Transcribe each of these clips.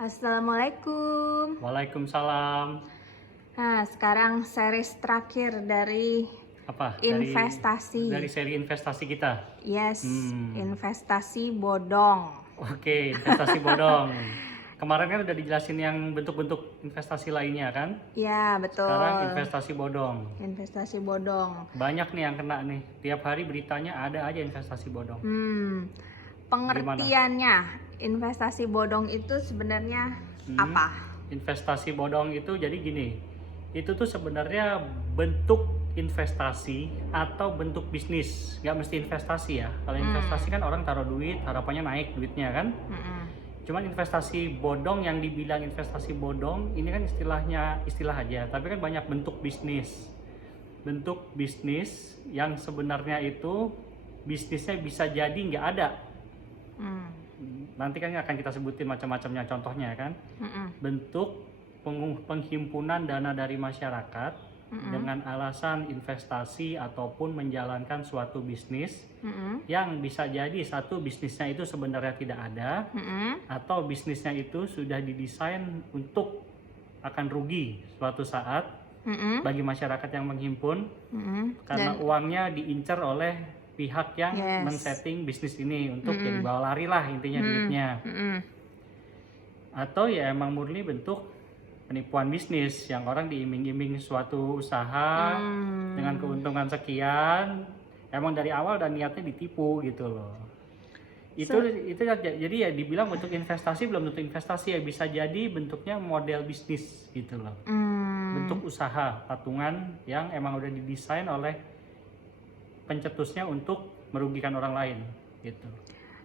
Assalamualaikum. Waalaikumsalam. Nah, sekarang series terakhir dari Apa? investasi. Dari seri investasi kita. Yes, investasi bodong. Oke, investasi bodong. Kemarin kan udah dijelasin yang bentuk-bentuk investasi lainnya kan? Ya, betul. Sekarang investasi bodong. Investasi bodong. Banyak nih yang kena nih. Tiap hari beritanya ada aja investasi bodong. Pengertiannya, investasi bodong itu sebenarnya apa? Investasi bodong itu jadi gini. Itu tuh sebenarnya bentuk investasi atau bentuk bisnis. Nggak mesti investasi ya. Kalau investasi kan orang taruh duit, harapannya naik duitnya kan. Cuman investasi bodong, yang dibilang investasi bodong ini kan istilah aja, tapi kan banyak bentuk bisnis yang sebenarnya itu bisnisnya bisa jadi nggak ada. Nanti kan akan kita sebutin macam-macamnya, contohnya kan. Bentuk penghimpunan dana dari masyarakat dengan alasan investasi ataupun menjalankan suatu bisnis yang bisa jadi satu bisnisnya itu sebenarnya tidak ada, atau bisnisnya itu sudah didesain untuk akan rugi suatu saat bagi masyarakat yang menghimpun, karena uangnya diincar oleh pihak yang men-setting bisnis ini untuk ya dibawa lari lah intinya duitnya. Atau ya emang murni bentuk penipuan bisnis yang orang diiming-iming suatu usaha dengan keuntungan sekian, emang dari awal dan niatnya ditipu gitu loh. Itu jadi ya dibilang bentuk investasi, belum tentu investasi, ya bisa jadi bentuknya model bisnis gitu loh. Bentuk usaha patungan yang emang udah didesain oleh pencetusnya untuk merugikan orang lain gitu.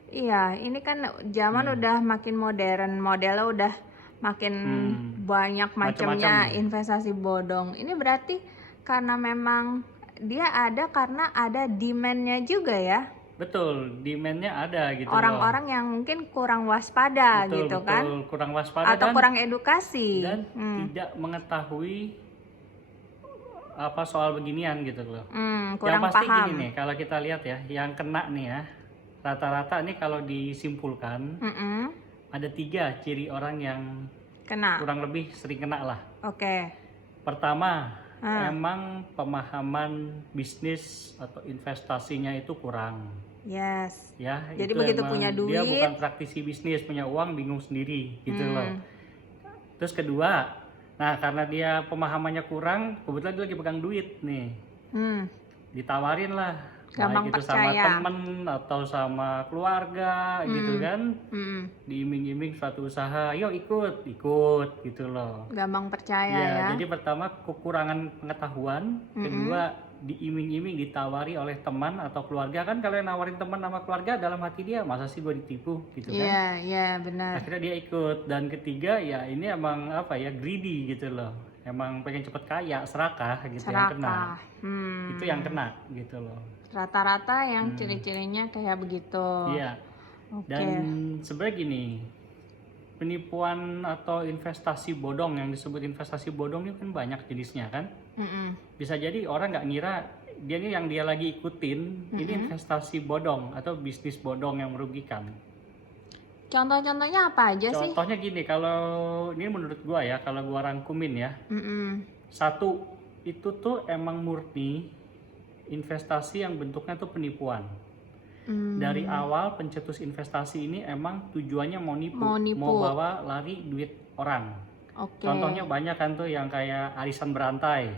Iya, ini kan zaman udah makin modern, modelnya udah makin banyak macamnya investasi bodong. Ini berarti karena memang dia ada karena ada demand-nya juga ya. Betul, demand-nya ada gitu. Orang-orang yang mungkin kurang waspada gitu kan. Kurang waspada atau kurang edukasi dan tidak mengetahui apa soal beginian gitu loh. Kurang yang pasti paham. Gini nih, kalau kita lihat ya, yang kena nih ya, rata-rata nih kalau disimpulkan ada 3 ciri orang yang kena, kurang lebih sering kena lah. Oke. Pertama, emang pemahaman bisnis atau investasinya itu kurang. Yes. Ya, jadi itu begitu punya duit, dia bukan praktisi bisnis, punya uang bingung sendiri gitu loh. Terus kedua, nah karena dia pemahamannya kurang, kebetulan dia lagi pegang duit nih, ditawarin lah, gampang baik itu percaya sama temen atau sama keluarga gitu kan, diiming-iming suatu usaha, yuk ikut gitu loh. Gampang percaya ya. Jadi pertama kekurangan pengetahuan, kedua diiming-iming, ditawari oleh teman atau keluarga kan. Kalau yang nawarin teman sama keluarga, dalam hati dia masa sih gue ditipu gitu kan. Iya benar. Akhirnya dia ikut. Dan ketiga ya ini emang apa ya, greedy gitu loh, emang pengen cepet kaya, serakah gitu. Yang kena itu yang kena gitu loh. Rata-rata yang ciri-cirinya kayak begitu. Iya. Dan sebenarnya gini, penipuan atau investasi bodong, yang disebut investasi bodong ini kan banyak jenisnya kan. Bisa jadi orang nggak ngira dia ini yang dia lagi ikutin ini investasi bodong atau bisnis bodong yang merugikan. Contoh-contohnya apa aja sih? Contohnya gini, kalau ini menurut gua ya, kalau gua rangkumin ya, satu itu tuh emang murni investasi yang bentuknya tuh penipuan. Dari awal pencetus investasi ini emang tujuannya mau nipu. Mau bawa lari duit orang. Contohnya banyak kan tuh yang kayak arisan berantai,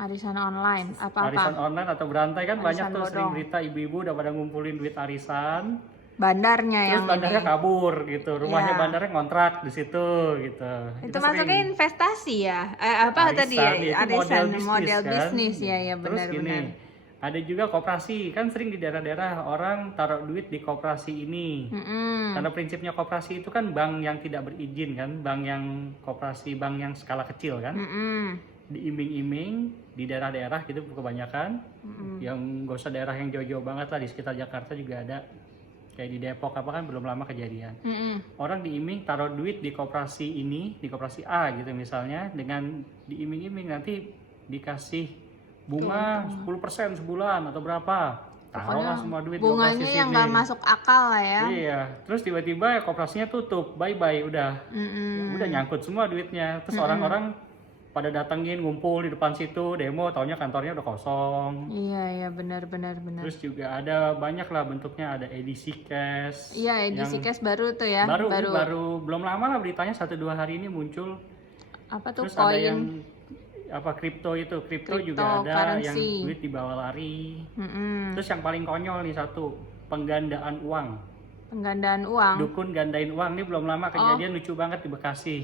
arisan online atau berantai kan, arisan banyak tuh bodong. Sering berita ibu-ibu udah pada ngumpulin duit arisan, bandarnya terus bandarnya kabur gitu, rumahnya bandarnya ngontrak di situ gitu. Itu masuknya investasi ya? Arisan model bisnis ya benar-benar. Ada juga koperasi, kan sering di daerah-daerah orang taruh duit di koperasi ini. Karena prinsipnya koperasi itu kan bank yang tidak berizin kan, bank yang skala kecil kan. Diiming-iming di daerah-daerah gitu kebanyakan. Yang gak usah daerah yang jauh-jauh banget lah, di sekitar Jakarta juga ada. Kayak di Depok apa kan belum lama kejadian. Orang diiming taruh duit di koperasi ini, di koperasi A gitu misalnya, dengan diiming-iming nanti dikasih bunga 10% sebulan atau berapa. taruh lah semua duit di bunganya koperasi yang sini. nggak masuk akal lah ya. Iya, terus tiba-tiba koperasinya tutup, bye-bye udah. Udah nyangkut semua duitnya. Terus orang-orang pada datengin ngumpul di depan situ demo, taunya kantornya udah kosong. Iya benar. Terus juga ada banyak lah bentuknya, ada edisi cash. Iya, edisi cash baru tuh ya. Baru belum lama lah beritanya 1-2 hari ini muncul. Apa tuh Terus ada koin? yang apa kripto juga ada yang duit dibawa lari. Terus yang paling konyol nih satu, penggandaan uang. Dukun gandain uang nih belum lama kejadian lucu banget di Bekasi.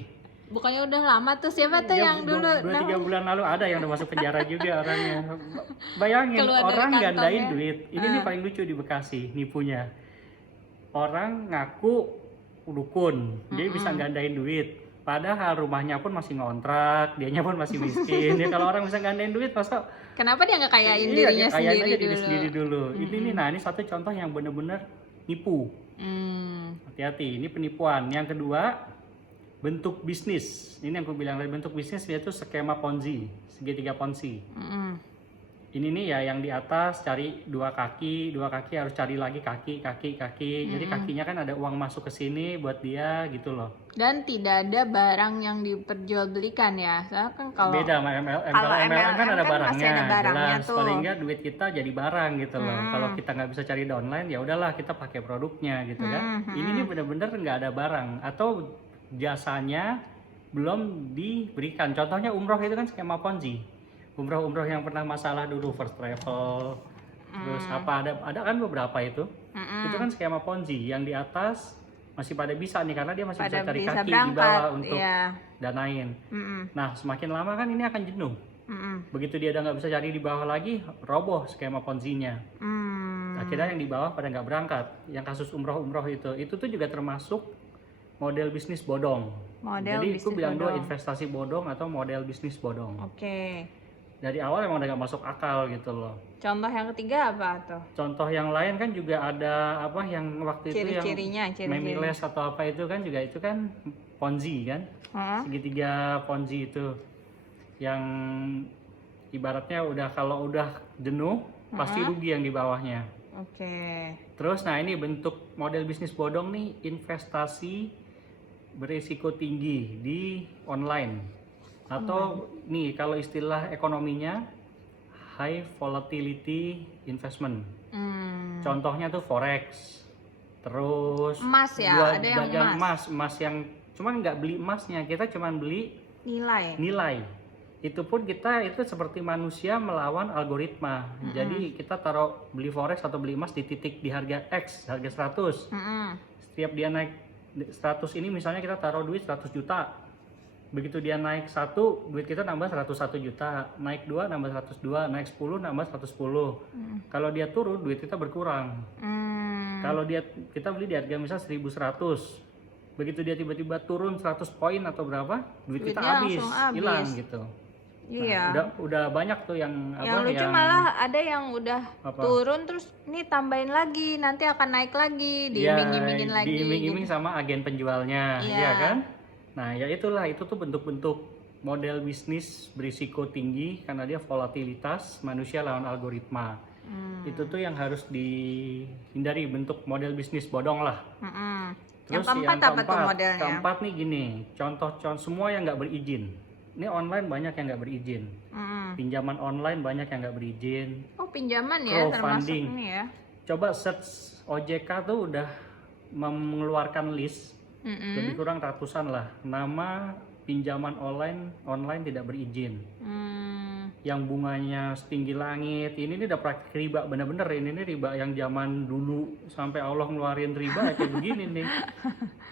Bukannya udah lama tuh, siapa tuh Ya, yang dulu 2-3 bulan lalu ada yang udah masuk penjara juga orangnya. Bayangin Keluar dari orang gandain kantongnya. duit. Ini nih paling lucu di Bekasi nipunya. Orang ngaku dukun, dia bisa gandain duit. Padahal rumahnya pun masih ngontrak, dianya pun masih miskin. Ya kalau orang bisa gandain duit, masa Kenapa dia nggak kayain iya, dirinya dia kayain sendiri aja dulu? diri sendiri dulu. Ini satu contoh yang bener-bener nipu. Hati-hati, ini penipuan. Yang kedua, bentuk bisnis. Ini yang aku bilang tadi, bentuk bisnis dia tuh skema Ponzi, segitiga Ponzi. Ini nih ya yang di atas cari dua kaki harus cari lagi kaki. Jadi kakinya kan ada uang masuk ke sini buat dia gitu loh. Dan tidak ada barang yang diperjualbelikan ya. Soalnya kan kalau Beda sama MLM. kalau Kalau MLM kan ada masih barangnya, ada barangnya jelas. tuh. Paling nggak duit kita jadi barang gitu loh. Kalau kita nggak bisa cari di online, ya udahlah kita pakai produknya gitu kan. Ini nih bener-bener nggak ada barang atau jasanya belum diberikan. Contohnya umroh itu kan skema Ponzi. Umroh yang pernah masalah dulu, First Travel, terus ada kan beberapa itu kan skema Ponzi. Yang di atas masih pada bisa nih karena dia masih bisa cari kaki di bawah untuk danain. Nah semakin lama kan ini akan jenuh. Begitu dia udah nggak bisa cari di bawah lagi, roboh skema Ponzi-nya. Akhirnya yang di bawah pada nggak berangkat. Yang kasus umroh itu tuh juga termasuk model bisnis bodong. Jadi aku bilang dua, investasi bodong atau model bisnis bodong. Oke. Dari awal emang udah gak masuk akal gitu loh. Contoh yang ketiga apa tuh? Contoh yang lain kan juga ada apa yang waktu itu yang Memiles atau apa itu kan juga itu kan Ponzi kan. Segitiga Ponzi itu yang ibaratnya udah kalau udah jenuh pasti rugi yang di bawahnya. Oke. Terus nah ini bentuk model bisnis bodong nih, investasi berisiko tinggi di online. Atau nih kalau istilah ekonominya high volatility investment. Contohnya tuh forex. Terus emas ya, ada yang dagang emas yang cuman nggak beli emasnya, kita cuman beli nilai. Itu pun kita itu seperti manusia melawan algoritma. Jadi kita beli forex atau beli emas di titik di harga X, harga 100. Setiap dia naik 100 ini misalnya kita taruh duit 100 juta. Begitu dia naik 1, duit kita nambah 101 juta, naik 2 nambah 102, naik 10 nambah 110. Kalau dia turun, duit kita berkurang. Kalau kita beli di harga misal 1100, begitu dia tiba-tiba turun 100 poin atau berapa, duit kita habis, hilang gitu. Iya. Nah, udah banyak tuh yang lucu malah ada yang udah turun terus nih tambahin lagi, nanti akan naik lagi, diiming-imingin lagi. Diiming-iming sama agen penjualnya, iya kan? Nah ya itulah, itu tuh bentuk-bentuk model bisnis berisiko tinggi karena dia volatilitas manusia lawan algoritma. Itu tuh yang harus dihindari, bentuk model bisnis bodong lah. Terus yang keempat nih gini, contoh semua yang nggak berizin. Ini online banyak yang nggak berizin. Pinjaman online banyak yang nggak berizin. Oh pinjaman ya termasuk ini ya. Coba search OJK tuh udah mengeluarkan list. Lebih kurang ratusan lah nama pinjaman online tidak berizin. Yang bunganya setinggi langit. Ini udah praktik riba bener-bener. Ini riba yang zaman dulu sampai Allah ngeluarin riba kayak begini nih.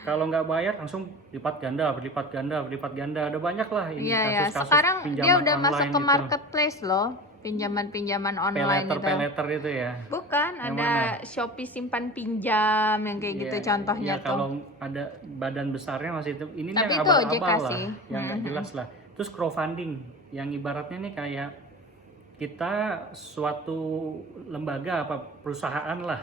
Kalau nggak bayar langsung lipat ganda. Ada banyak lah ini kasus-kasus sekarang pinjaman dia udah online masuk ke itu. marketplace loh. Pinjaman online Peleter itu ya. Bukan, yang ada mana? Shopee simpan pinjam yang kayak gitu contohnya tuh. Kalau ada badan besarnya masih itu. Ini tapi yang itu abal-abal lah, sih. yang nggak jelas lah. Terus crowdfunding, yang ibaratnya nih kayak kita suatu lembaga apa perusahaan lah,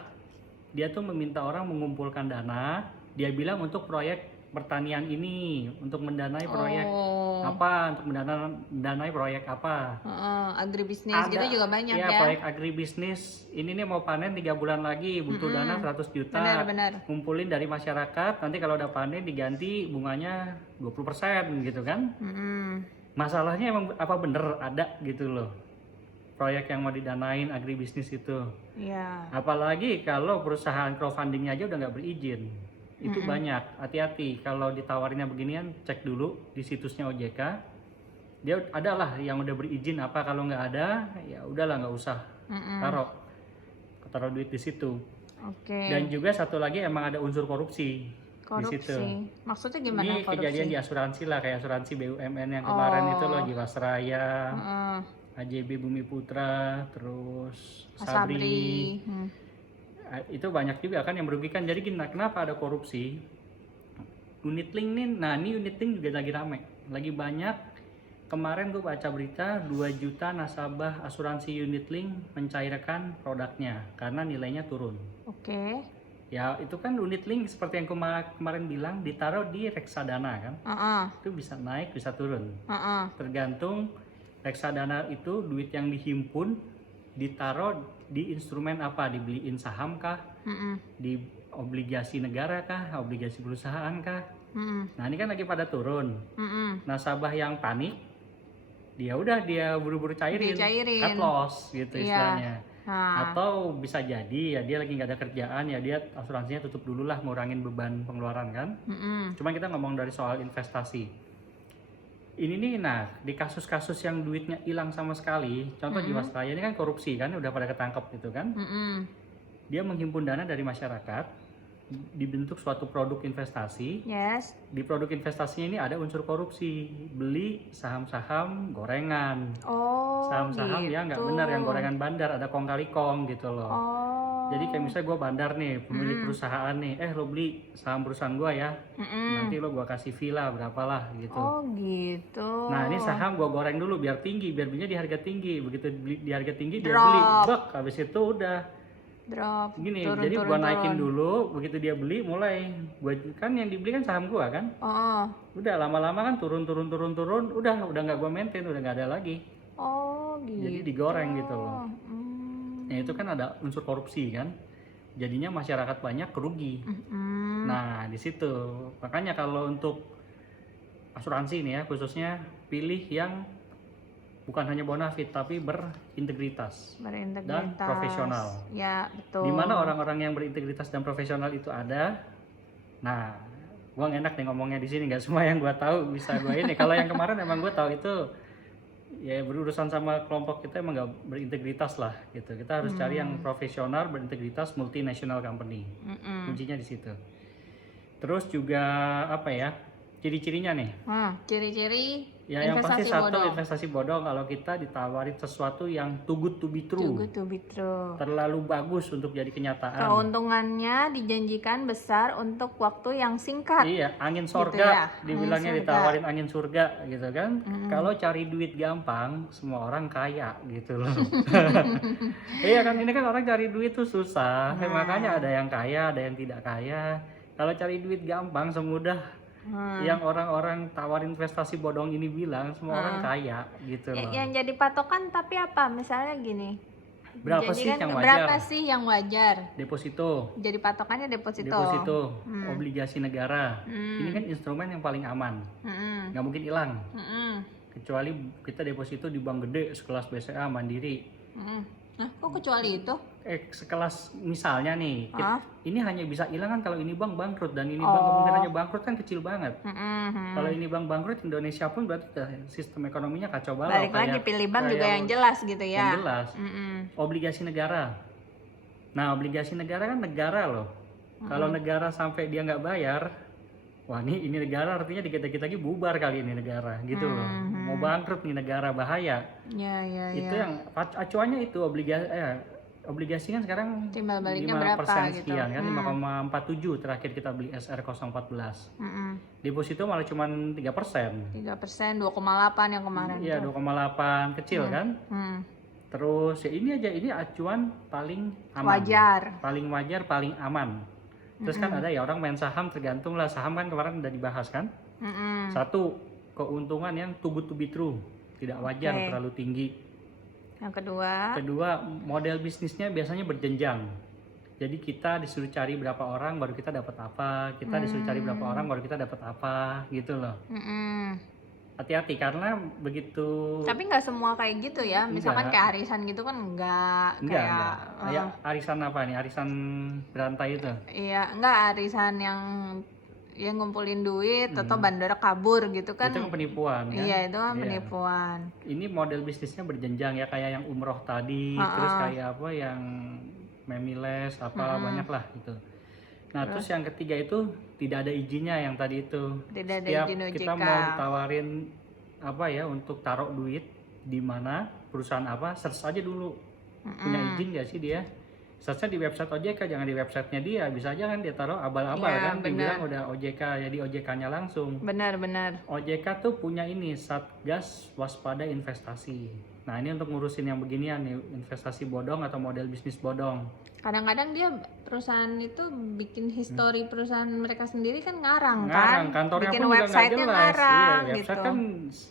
dia tuh meminta orang mengumpulkan dana, dia bilang untuk proyek pertanian ini untuk mendanai proyek Oh. apa, untuk mendanai proyek apa. Agribisnis gitu juga banyak ya. ya. Proyek agribisnis ini nih mau panen 3 bulan lagi, butuh dana 100 juta. Benar. Ngumpulin dari masyarakat, nanti kalau udah panen diganti bunganya 20% gitu kan. Masalahnya emang apa bener ada gitu loh proyek yang mau didanain agribisnis itu. Iya. Apalagi kalau perusahaan crowdfundingnya aja udah nggak berizin. Itu banyak, hati-hati kalau ditawarinnya beginian, cek dulu di situsnya OJK. Dia adalah yang udah berizin apa, kalau nggak ada ya udahlah nggak usah taruh duit di situ. Oke. Dan juga satu lagi emang ada unsur korupsi di situ. Maksudnya gimana Ini korupsi? kejadian di asuransi lah, kayak asuransi BUMN yang kemarin itu loh, Jiwasraya, AJB Bumi Putra, terus Sabri. Itu banyak juga kan yang merugikan. Jadi kenapa ada korupsi? Unit link nih, nah ini unit link juga lagi rame, lagi banyak. Kemarin gue baca berita 2 juta nasabah asuransi unit link mencairkan produknya karena nilainya turun. Oke. Ya itu kan unit link seperti yang kemarin bilang, ditaruh di reksadana kan. Itu bisa naik bisa turun. Tergantung reksadana itu duit yang dihimpun ditaruh di instrumen apa, dibeliin saham kah, di obligasi negara kah, obligasi perusahaan kah. Nah ini kan lagi pada turun. Nasabah yang panik, dia buru-buru cairin, cut loss gitu istilahnya. Atau bisa jadi ya dia lagi nggak ada kerjaan, ya dia asuransinya tutup dulu lah, ngurangin beban pengeluaran kan. Cuman kita ngomong dari soal investasi ini nih. Nah di kasus-kasus yang duitnya hilang sama sekali, contoh Jiwasraya ini kan korupsi kan, udah pada ketangkep gitu kan. Dia menghimpun dana dari masyarakat, dibentuk suatu produk investasi. Di produk investasinya ini ada unsur korupsi, beli saham-saham gorengan, saham-saham gitu. Yang nggak benar, yang gorengan bandar, ada kong kali kong gitu loh. Jadi kayak misalnya gue bandar nih, pemilik perusahaan nih, lo beli saham perusahaan gue ya, nanti lo gue kasih villa berapalah gitu. Gitu. Nah ini saham gue goreng dulu biar tinggi, biar belinya di harga tinggi. Begitu di harga tinggi dia beli, habis itu udah drop. Gini, jadi gue naikin dulu, begitu dia beli mulai, kan yang dibeli kan saham gue kan. Udah lama-lama kan turun, udah nggak gue maintain, udah nggak ada lagi. Gitu. Jadi digoreng gitu loh. Ya itu kan ada unsur korupsi kan, jadinya masyarakat banyak kerugi. Nah di situ makanya kalau untuk asuransi nih ya khususnya, pilih yang bukan hanya bonafit tapi berintegritas dan profesional. Ya betul. Dimana orang-orang yang berintegritas dan profesional itu ada. Nah gua enak nih ngomongnya di sini, nggak semua yang gua tahu bisa gua ini. Kalau yang kemarin emang gua tahu itu ya berurusan sama kelompok kita emang nggak berintegritas lah gitu. Kita harus cari yang profesional, berintegritas, multinational company. Kuncinya di situ. Terus juga apa ya, ciri-cirinya nih? Ciri-ciri ya yang pasti satu, investasi bodong. Kalau kita ditawarin sesuatu yang too good to be true, terlalu bagus untuk jadi kenyataan. Keuntungannya dijanjikan besar untuk waktu yang singkat. Iya, angin surga gitu ya? Dibilangnya ditawarin angin surga gitu kan. Kalau cari duit gampang, semua orang kaya gitu loh. Iya kan, ini kan orang cari duit tuh susah. Makanya ada yang kaya, ada yang tidak kaya. Kalau cari duit gampang, semudah yang orang-orang tawarin investasi bodong ini bilang, semua orang kaya gitu loh. Yang jadi patokan tapi apa? Misalnya gini, berapa sih yang wajar? Berapa sih yang wajar? Deposito. Jadi patokannya deposito. Obligasi negara. Ini kan instrumen yang paling aman, nggak mungkin hilang. Kecuali kita deposito di bank gede sekelas BCA, Mandiri. Kok kecuali itu? Sekelas misalnya nih, ini hanya bisa hilang kan kalau ini bank bangkrut, dan ini bank kemungkinannya bangkrut kan kecil banget. Kalau ini bank bangkrut, Indonesia pun berarti sistem ekonominya kacau balau. Balik lagi pilih bank juga yang jelas gitu ya. Yang jelas. Obligasi negara. Nah obligasi negara kan negara loh. Kalau negara sampai dia nggak bayar, wah ini negara artinya dikit-dikit lagi bubar kali ini negara gitu loh. Mau bangkrut nih negara, bahaya. Itu yang acuannya itu obligasi kan sekarang 5% gitu. Sekian kan, 5,47 terakhir kita beli SR 014. Deposito malah cuma 3%. 2,8 yang kemarin. Iya 2,8, kecil kan. Terus ya ini aja, ini acuan paling aman. Paling wajar, paling aman. Terus kan ada ya orang main saham, tergantung lah. Saham kan kemarin udah dibahas kan. Satu, keuntungan yang too good to be true, tidak wajar terlalu tinggi. Yang kedua, model bisnisnya biasanya berjenjang. Jadi kita disuruh cari berapa orang baru kita dapat apa, kita disuruh cari berapa orang baru kita dapat apa, gitu loh. Hati-hati karena begitu. Tapi nggak semua kayak gitu ya. Misalkan kayak arisan gitu kan enggak. Kayak arisan apa nih? Arisan berantai itu? Iya, enggak arisan yang ngumpulin duit atau bandara kabur gitu kan. Itu kan penipuan kan? Iya, itu kan penipuan. Ini model bisnisnya berjenjang ya, kayak yang umroh tadi, terus kayak apa yang memiles apa banyak lah gitu. Nah, terus yang ketiga itu tidak ada izinnya yang tadi itu. Tidak ada Setiap izin OJK. kita mau ditawarin apa ya untuk taruh duit di mana perusahaan apa, search aja dulu. Punya izin nggak sih dia? Searchnya di website OJK, jangan di websitenya dia. Bisa aja kan dia taruh abal-abal kan, dibilang udah OJK, jadi OJK-nya langsung. Benar. OJK tuh punya ini Satgas Waspada Investasi. Nah, ini untuk ngurusin yang beginian nih, investasi bodong atau model bisnis bodong. Kadang-kadang dia perusahaan itu bikin histori perusahaan mereka sendiri kan ngarang kantornya bikin pun website-nya juga nggak jelas. ngarang Website gitu. kan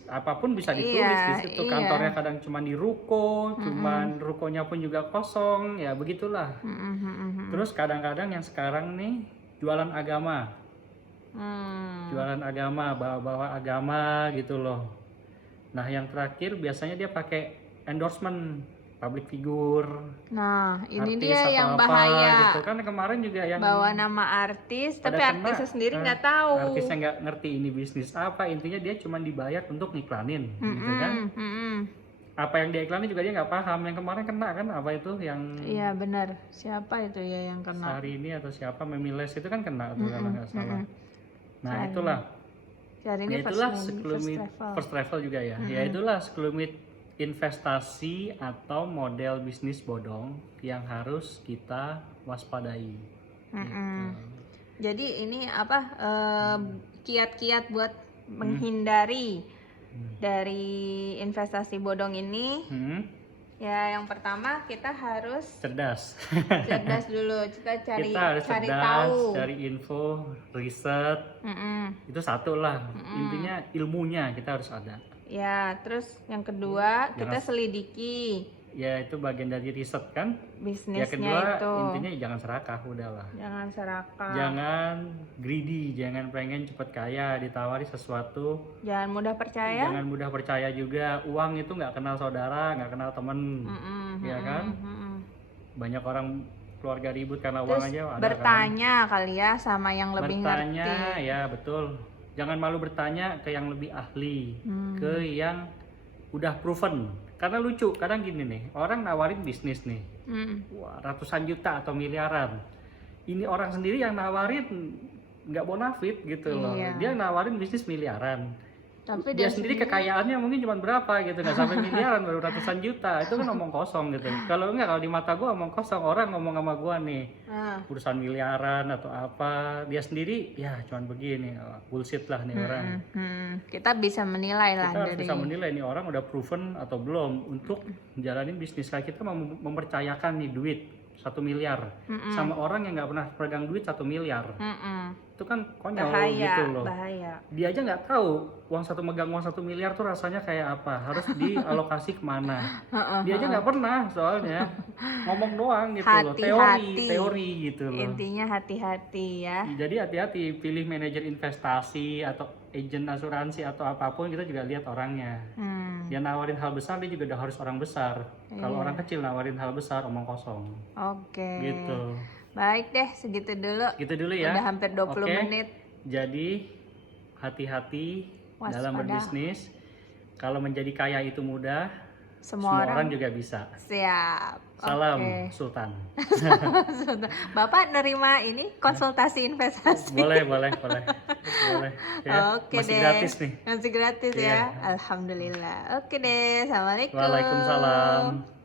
apapun bisa ditulis di situ. Kantornya kadang cuma di ruko, cuman rukonya pun juga kosong, ya begitulah. Terus kadang-kadang yang sekarang nih jualan agama. Jualan agama, bawa-bawa agama gitu loh. Nah, yang terakhir biasanya dia pakai endorsement public figure. Nah, ini artis dia atau yang apa, bahaya. gitu kan kemarin juga yang bawa nama artis, tapi artisnya sendiri nggak tahu. Artisnya nggak ngerti ini bisnis apa, intinya dia cuma dibayar untuk ngiklanin, gitu kan? Apa yang dia iklanin juga dia nggak paham. Yang kemarin kena kan apa itu yang? Iya benar. Siapa itu ya yang kena? Hari ini atau siapa Memiles itu kan kena tuh kalau nggak salah. Nah itulah. Ya itulah sekelumit first travel juga ya. Ya itulah sekelumit investasi atau model bisnis bodong yang harus kita waspadai. Gitu. Jadi ini apa kiat-kiat buat menghindari dari investasi bodong ini? Ya yang pertama kita harus cerdas dulu. Kita harus cari cerdas, tahu, cari info, riset. Itu satu lah. Intinya ilmunya kita harus ada. Ya, terus yang kedua kita selidiki. Ya itu bagian dari riset kan. Bisnisnya ya kedua, itu. Intinya jangan serakah, udahlah. Jangan serakah. Jangan greedy, jangan pengen cepet kaya, ditawari sesuatu. Jangan mudah percaya. Jangan mudah percaya juga. Uang itu nggak kenal saudara, nggak kenal temen, ya kan? Banyak orang keluarga ribut karena uang aja. Ada bertanya kan? Kali ya sama yang lebih ngerti. Bertanya, ya betul. Jangan malu bertanya ke yang lebih ahli, ke yang udah proven. Karena lucu, kadang gini nih, orang nawarin bisnis nih, wah, ratusan juta atau miliaran. Ini orang sendiri yang nawarin nggak bonafit gitu loh. Dia nawarin bisnis miliaran. Tapi dia sendiri kekayaannya mungkin cuma berapa gitu, nggak sampai miliaran, baru ratusan juta. Itu kan omong kosong gitu. Kalau di mata gua omong kosong, orang ngomong sama gua nih urusan miliaran atau apa, dia sendiri ya cuma begini, bullshit lah nih orang. Kita bisa menilai lah. Kita harus bisa menilai nih orang udah proven atau belum untuk menjalani bisnis. Kayak kita mempercayakan nih duit 1 miliar sama orang yang nggak pernah pegang duit 1 miliar. Itu kan konyol gitu loh. Bahaya. Dia aja nggak tahu megang uang 1 miliar tuh rasanya kayak apa, harus dialokasi kemana. Dia aja nggak pernah soalnya ngomong doang gitu loh, teori gitu loh. Intinya hati-hati ya. Jadi hati-hati pilih manajer investasi atau agen asuransi atau apapun, kita juga lihat orangnya. Dia nawarin hal besar, dia juga udah harus orang besar. Kalau orang kecil nawarin hal besar, omong kosong. Oke. Gitu. Baik deh, segitu dulu. Gitu dulu ya. Udah hampir 20 menit. Jadi hati-hati dalam berbisnis. Kalau menjadi kaya itu mudah. Semua orang juga bisa. Siap. Salam Sultan. Bapak nerima ini konsultasi investasi? Boleh. Ya, Oke masih deh. gratis nih. Masih gratis ya. Alhamdulillah. Oke deh. Assalamualaikum. Waalaikumsalam.